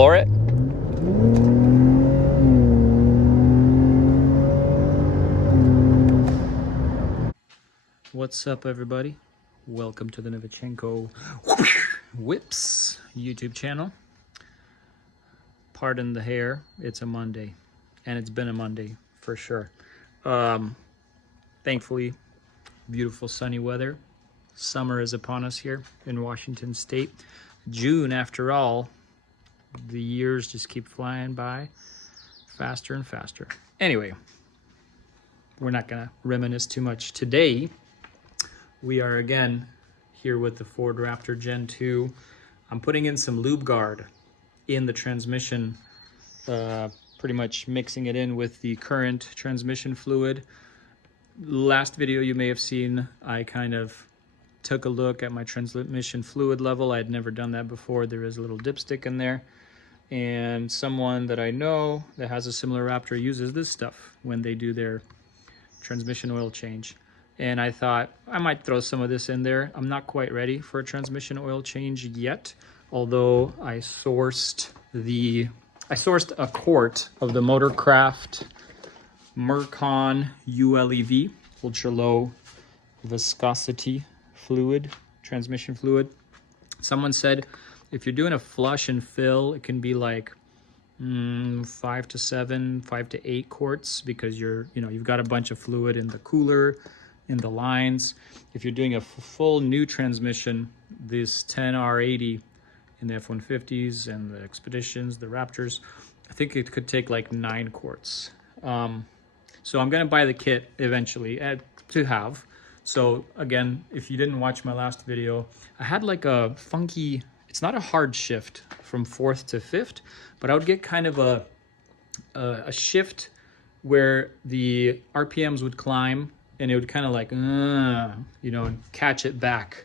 floor it. What's up, everybody? Welcome to the Novichenko Whips YouTube channel. Pardon the hair, it's a Monday, and it's been a Monday for sure. Thankfully, beautiful sunny weather. Summer is upon us here in Washington State. June, after all, the years just keep flying by faster and faster. Anyway, we're not gonna reminisce too much today. We are again here with the Ford Raptor Gen 2. I'm putting in some LubeGard in the transmission, pretty much mixing it in with the current transmission fluid. Last video you may have seen, I kind of took a look at my transmission fluid level. I had never done that before. There is a little dipstick in there. And someone that I know that has a similar Raptor uses this stuff when they do their transmission oil change. And I thought I might throw some of this in there. I'm not quite ready for a transmission oil change yet, although I sourced a quart of the Motorcraft Mercon ULEV, ultra low viscosity fluid, transmission fluid. Someone said if you're doing a flush and fill, it can be like 5 to 7, 5 to 8 quarts, because you've got a bunch of fluid in the cooler, in the lines. If you're doing a full new transmission, this 10R80 in the F-150s and the Expeditions, the Raptors, I think it could take like 9 quarts. So I'm gonna buy the kit eventually to have. So again, if you didn't watch my last video, I had like a funky, it's not a hard shift from 4th to 5th, but I would get kind of a shift where the RPMs would climb and it would kind of like, catch it back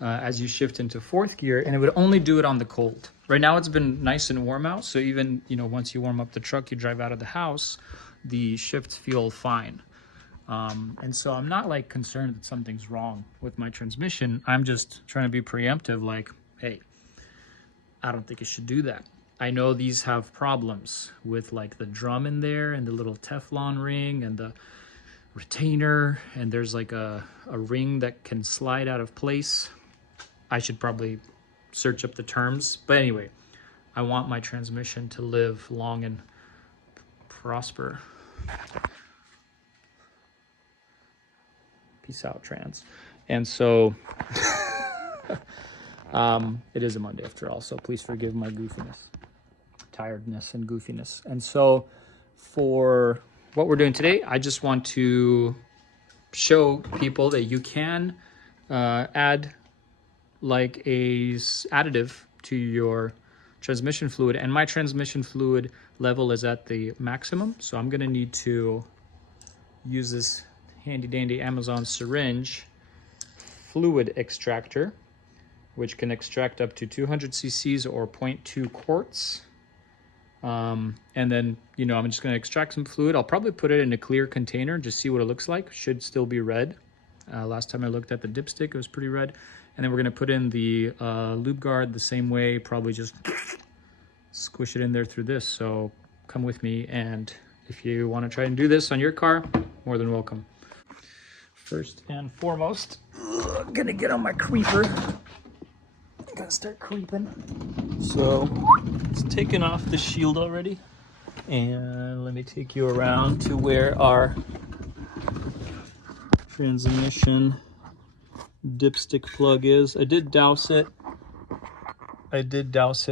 as you shift into 4th gear, and it would only do it on the cold. Right now it's been nice and warm out, so even, once you warm up the truck, you drive out of the house, the shifts feel fine. And so I'm not like concerned that something's wrong with my transmission. I'm just trying to be preemptive, like, hey, I don't think it should do that. I know these have problems with like the drum in there and the little Teflon ring and the retainer, and there's like a ring that can slide out of place. I should probably search up the terms, but anyway, I want my transmission to live long and prosper. Peace out, trans. And so it is a Monday after all, so please forgive my goofiness, tiredness and goofiness. And so for what we're doing today, I just want to show people that you can add like a additive to your transmission fluid, and my transmission fluid level is at the maximum, so I'm going to need to use this handy dandy Amazon syringe fluid extractor, which can extract up to 200 cc's or 0.2 quarts. And then, I'm just going to extract some fluid. I'll probably put it in a clear container, just see what it looks like. Should still be red. Last time I looked at the dipstick, it was pretty red. And then we're going to put in the LubeGard the same way, probably just squish it in there through this. So come with me, and if you want to try and do this on your car, more than welcome. First and foremost, I'm going to get on my creeper. I'm going to start creeping. So it's taken off the shield already, and let me take you around to where our transmission dipstick plug is. I did douse it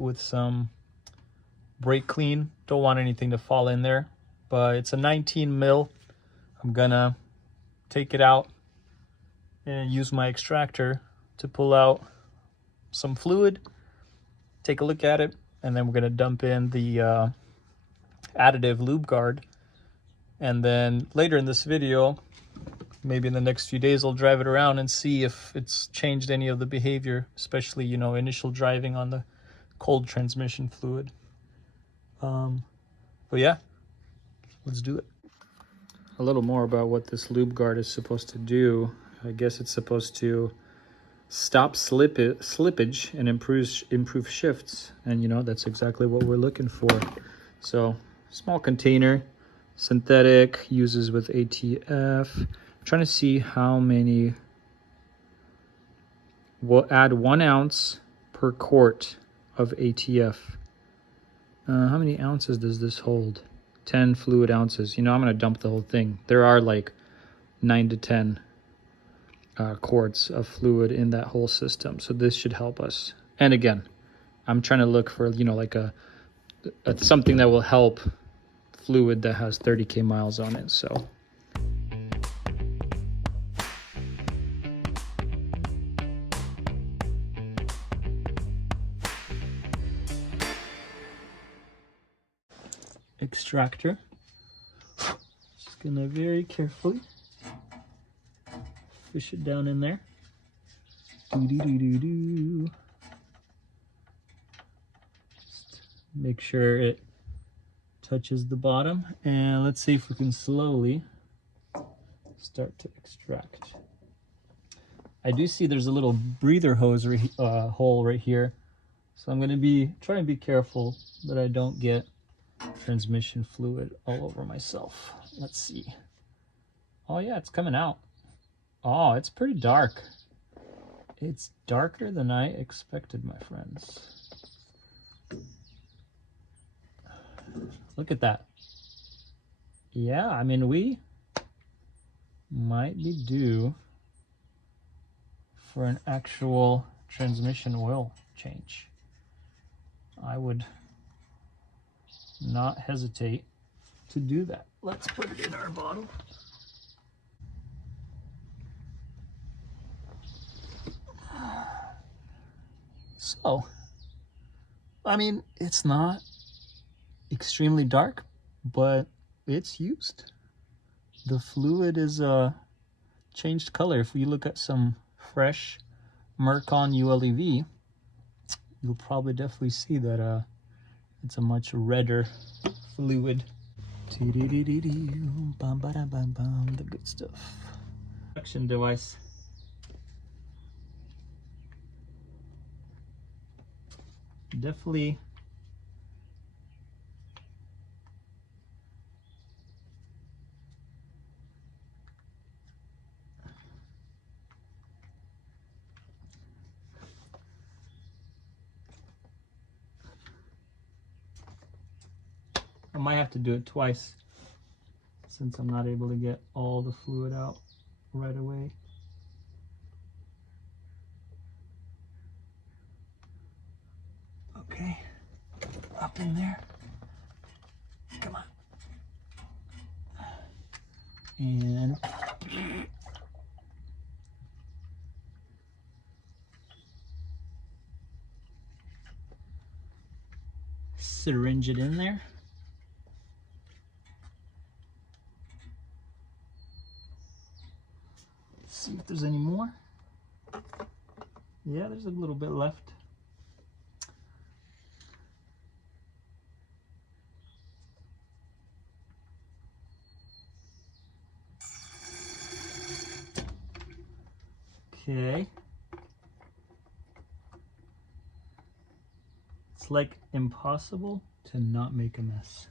with some brake clean. Don't want anything to fall in there, but it's a 19 mil. I'm gonna take it out and use my extractor to pull out some fluid, take a look at it, and then we're going to dump in the additive LubeGard. And then later in this video, maybe in the next few days, I'll drive it around and see if it's changed any of the behavior, especially, initial driving on the cold transmission fluid. But yeah, let's do it. A little more about what this LubeGard is supposed to do. I guess it's supposed to stops slippage and improves shifts. And you know, that's exactly what we're looking for. So small container, synthetic, uses with ATF. I'm trying to see how many. We'll add 1 ounce per quart of ATF. How many ounces does this hold? 10 fluid ounces. You know, I'm gonna dump the whole thing. There are like 9 to 10 quarts of fluid in that whole system, so this should help us. And again, I'm trying to look for, you know, like a something that will help fluid that has 30k miles on it. So extractor, just gonna very carefully fish it down in there. Just make sure it touches the bottom, and let's see if we can slowly start to extract. I do see there's a little breather hose hole right here, so I'm going to try and be careful that I don't get transmission fluid all over myself. Let's see. Oh yeah, it's coming out. Oh, it's pretty dark. It's darker than I expected, my friends. Look at that. Yeah, I mean, we might be due for an actual transmission oil change. I would not hesitate to do that. Let's put it in our bottle. So, I mean, it's not extremely dark, but it's used. The fluid is changed color. If we look at some fresh Mercon ULEV, you'll probably definitely see that it's a much redder fluid. The good stuff. Action device. Definitely I might have to do it twice since I'm not able to get all the fluid out right away. Okay, up in there. Come on. And syringe it in there. See if there's any more. Yeah, there's a little bit left. Okay. It's like impossible to not make a mess.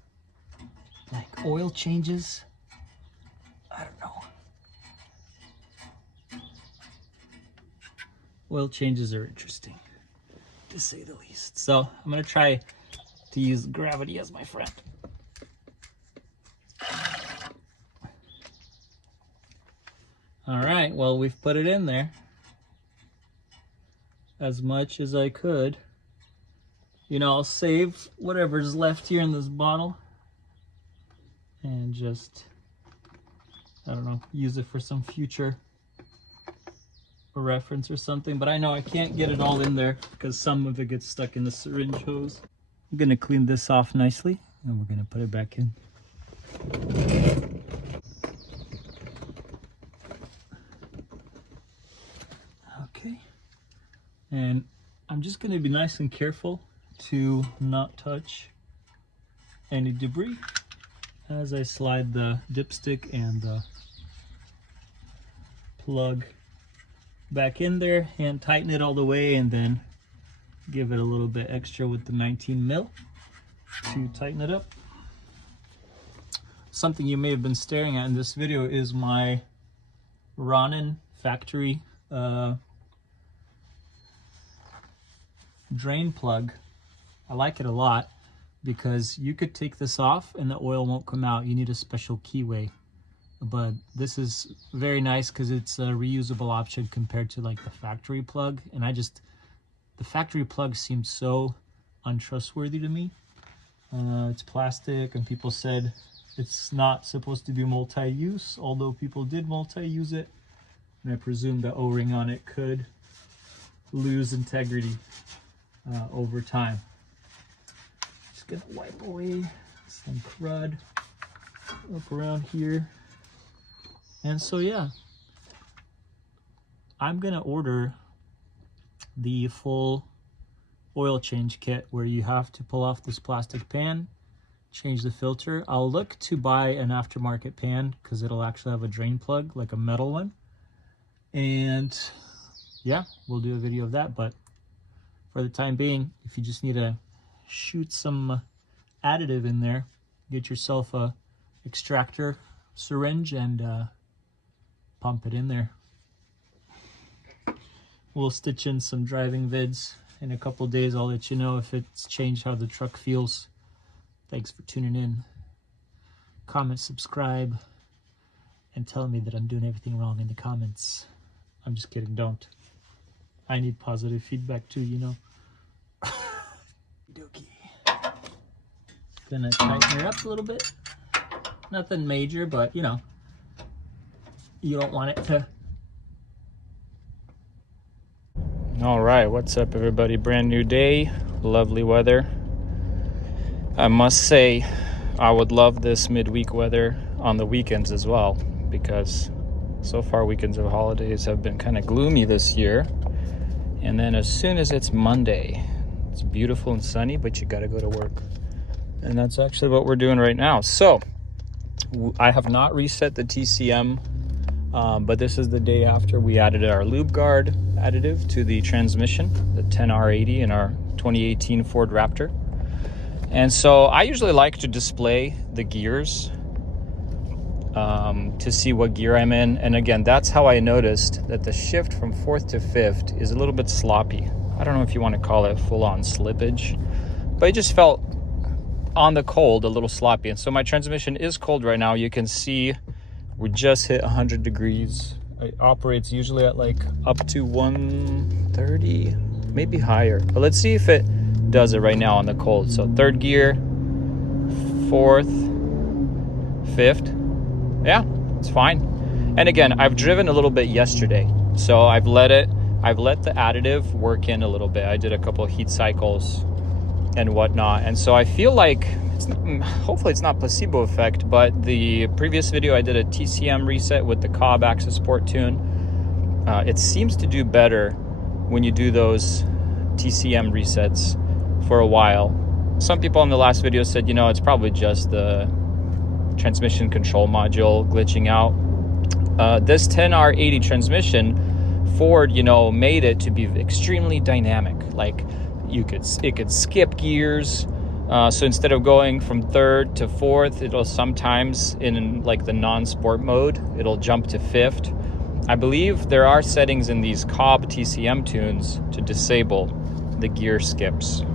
Like oil changes, I don't know. Oil changes are interesting, to say the least. So I'm gonna try to use gravity as my friend. All right, well, we've put it in there as much as I could. You know, I'll save whatever's left here in this bottle and just, I don't know, use it for some future reference or something, but I know I can't get it all in there because some of it gets stuck in the syringe hose. I'm gonna clean this off nicely and we're gonna put it back in. Okay, and I'm just gonna be nice and careful to not touch any debris as I slide the dipstick and the plug back in there and tighten it all the way, and then give it a little bit extra with the 19 mil to tighten it up. Something you may have been staring at in this video is my Ronin factory drain plug. I like it a lot because you could take this off and the oil won't come out. You need a special keyway, but this is very nice because it's a reusable option compared to like the factory plug. And the factory plug seems so untrustworthy to me. It's plastic, and people said it's not supposed to be multi-use, although people did multi-use it, and I presume the O-ring on it could lose integrity over time. Just gonna wipe away some crud up around here. And so yeah, I'm gonna order the full oil change kit where you have to pull off this plastic pan, change the filter. I'll look to buy an aftermarket pan because it'll actually have a drain plug, like a metal one. And yeah, we'll do a video of that. But for the time being, if you just need to shoot some additive in there, get yourself a extractor syringe and pump it in there. We'll stitch in some driving vids in a couple days. I'll let you know if it's changed how the truck feels. Thanks for tuning in. Comment, subscribe, and tell me that I'm doing everything wrong in the comments. I'm just kidding, don't. I need positive feedback too, you know. Dokey. Gonna tighten her up a little bit. Nothing major, but you know, you don't want it to. All right, what's up everybody? Brand new day, lovely weather. I must say, I would love this midweek weather on the weekends as well, because so far weekends of holidays have been kind of gloomy this year. And then as soon as it's Monday, it's beautiful and sunny, but you got to go to work. And that's actually what we're doing right now. So I have not reset the TCM, but this is the day after we added our LubeGard additive to the transmission, the 10R80 in our 2018 Ford Raptor. And so I usually like to display the gears to see what gear I'm in. And again, that's how I noticed that the shift from 4th to 5th is a little bit sloppy. I don't know if you want to call it full-on slippage, but it just felt on the cold a little sloppy. And so my transmission is cold right now. You can see we just hit 100 degrees. It operates usually at like up to 130, maybe higher. But let's see if it does it right now on the cold. So 3rd gear, 4th, 5th. Yeah, it's fine. And again, I've driven a little bit yesterday, so I've let the additive work in a little bit. I did a couple of heat cycles and whatnot, and so I feel like hopefully it's not placebo effect, but the previous video I did a TCM reset with the Cobb axis port tune. It seems to do better when you do those TCM resets for a while. Some people in the last video said, you know, it's probably just the transmission control module glitching out. This 10R80 transmission, Ford, you know, made it to be extremely dynamic. Like it could skip gears. So instead of going from 3rd to 4th, it'll sometimes in like the non-sport mode, it'll jump to 5th. I believe there are settings in these Cobb TCM tunes to disable the gear skips.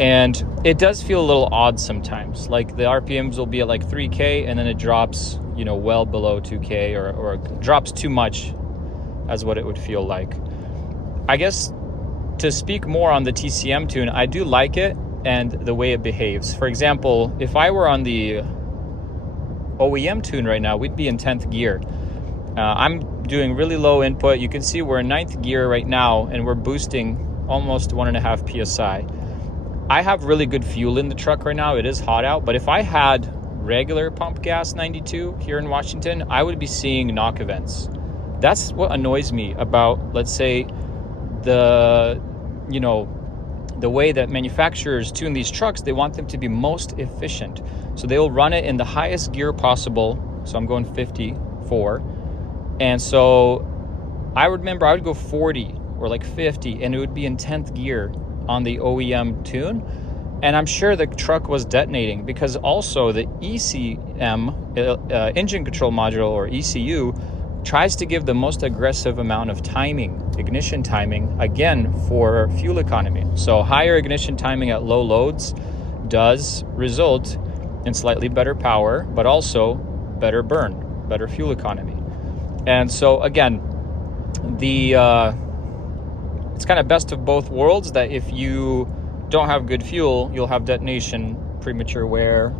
And it does feel a little odd sometimes. Like the RPMs will be at like 3K and then it drops, you know, well below 2K or drops too much as what it would feel like. I guess to speak more on the TCM tune, I do like it and the way it behaves. For example, if I were on the OEM tune right now, we'd be in 10th gear. I'm doing really low input. You can see we're in 9th gear right now and we're boosting almost 1.5 PSI. I have really good fuel in the truck right now. It is hot out, but if I had regular pump gas 92 here in Washington, I would be seeing knock events. That's what annoys me about, let's say, the way that manufacturers tune these trucks. They want them to be most efficient. So they will run it in the highest gear possible. So I'm going 54. And so I remember I would go 40 or like 50 and it would be in 10th gear on the OEM tune. And I'm sure the truck was detonating because also the ECM, engine control module, or ECU, tries to give the most aggressive amount of timing, ignition timing, again, for fuel economy. So higher ignition timing at low loads does result in slightly better power, but also better burn, better fuel economy. And so again, it's kind of best of both worlds, that if you don't have good fuel, you'll have detonation, premature wear,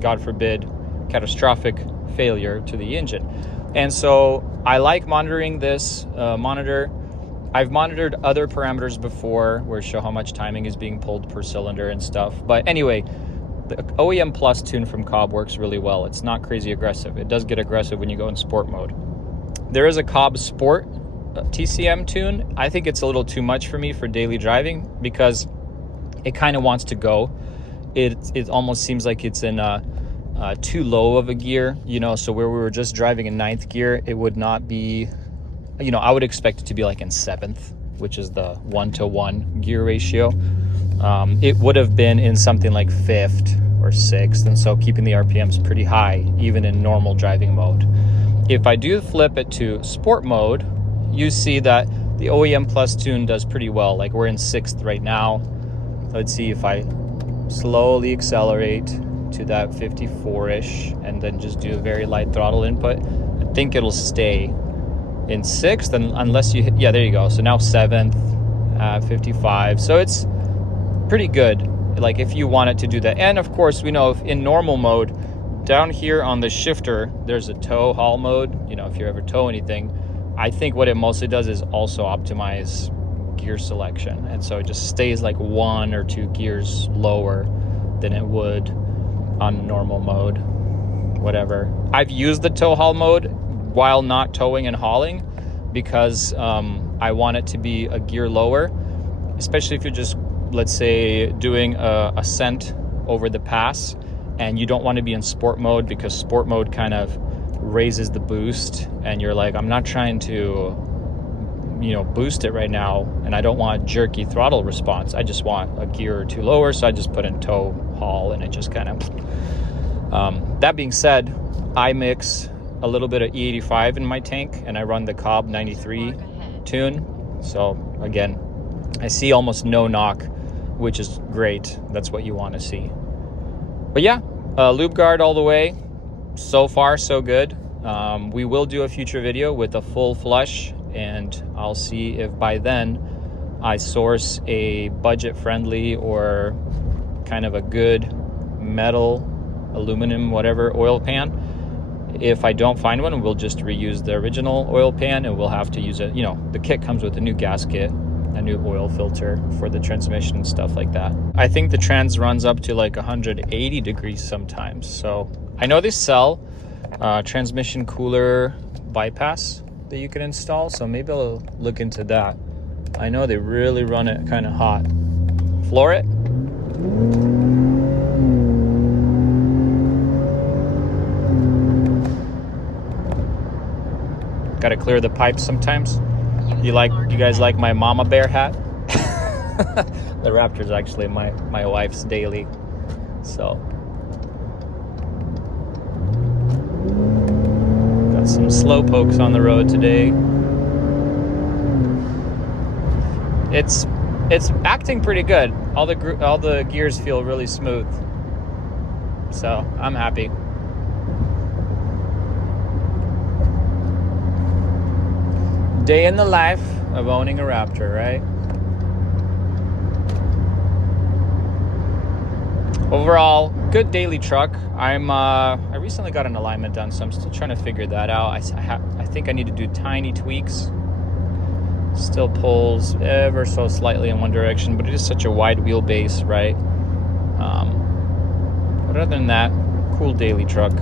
God forbid, catastrophic failure to the engine. And so I like monitoring this monitor. I've monitored other parameters before where show how much timing is being pulled per cylinder and stuff. But anyway, the OEM Plus tune from Cobb works really well. It's not crazy aggressive. It does get aggressive when you go in sport mode. There is a Cobb Sport TCM tune. I think it's a little too much for me for daily driving because it kind of wants to go. It almost seems like it's in too low of a gear, you know, so where we were just driving in 9th gear, it would not be, you know, I would expect it to be like in 7th, which is the 1-to-1 gear ratio. It would have been in something like 5th or 6th, and so keeping the RPMs pretty high, even in normal driving mode. If I do flip it to sport mode, you see that the OEM Plus tune does pretty well. Like we're in 6th right now. Let's see if I slowly accelerate to that 54-ish and then just do a very light throttle input. I think it'll stay in 6th, and unless you hit, yeah, there you go. So now 7th, 55. So it's pretty good, like if you want it to do that. And of course, we know if in normal mode, down here on the shifter, there's a tow haul mode. You know, if you ever tow anything, I think what it mostly does is also optimize gear selection. And so it just stays like 1 or 2 gears lower than it would on normal mode, whatever. I've used the tow haul mode while not towing and hauling because I want it to be a gear lower, especially if you're just, let's say, doing a ascent over the pass and you don't want to be in sport mode because sport mode kind of raises the boost and you're like, I'm not trying to, you know, boost it right now and I don't want jerky throttle response. I just want a gear or 2 lower, so I just put in tow haul and it just kind of that being said, I mix a little bit of E85 in my tank and I run the Cobb 93 tune. So again, I see almost no knock, which is great. That's what you want to see. But yeah, LubeGard all the way. So far, so good. We will do a future video with a full flush, and I'll see if by then I source a budget-friendly or kind of a good metal, aluminum, whatever, oil pan. If I don't find one, we'll just reuse the original oil pan, and we'll have to use it. You know, the kit comes with a new gasket, a new oil filter for the transmission and stuff like that. I think the trans runs up to like 180 degrees sometimes. So I know they sell transmission cooler bypass that you can install, so maybe I'll look into that. I know they really run it kind of hot. Floor it. Got to clear the pipes sometimes. You guys like my mama bear hat? The Raptor's actually my wife's daily. So got some slow pokes on the road today. It's acting pretty good. All the gears feel really smooth. So I'm happy. Day in the life of owning a Raptor, right? Overall, good daily truck. I recently got an alignment done, so I'm still trying to figure that out. I think I need to do tiny tweaks. Still pulls ever so slightly in one direction, but it is such a wide wheelbase, right? But other than that, cool daily truck.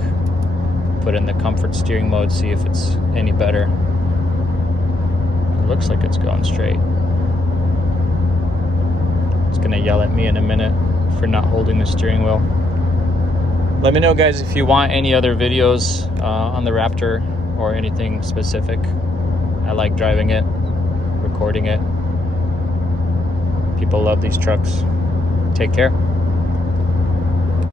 Put in the comfort steering mode, see if it's any better. Looks like it's going straight. It's gonna yell at me in a minute for not holding the steering wheel. Let me know, guys, if you want any other videos on the Raptor or anything specific. I like driving it, recording it. People love these trucks. Take care.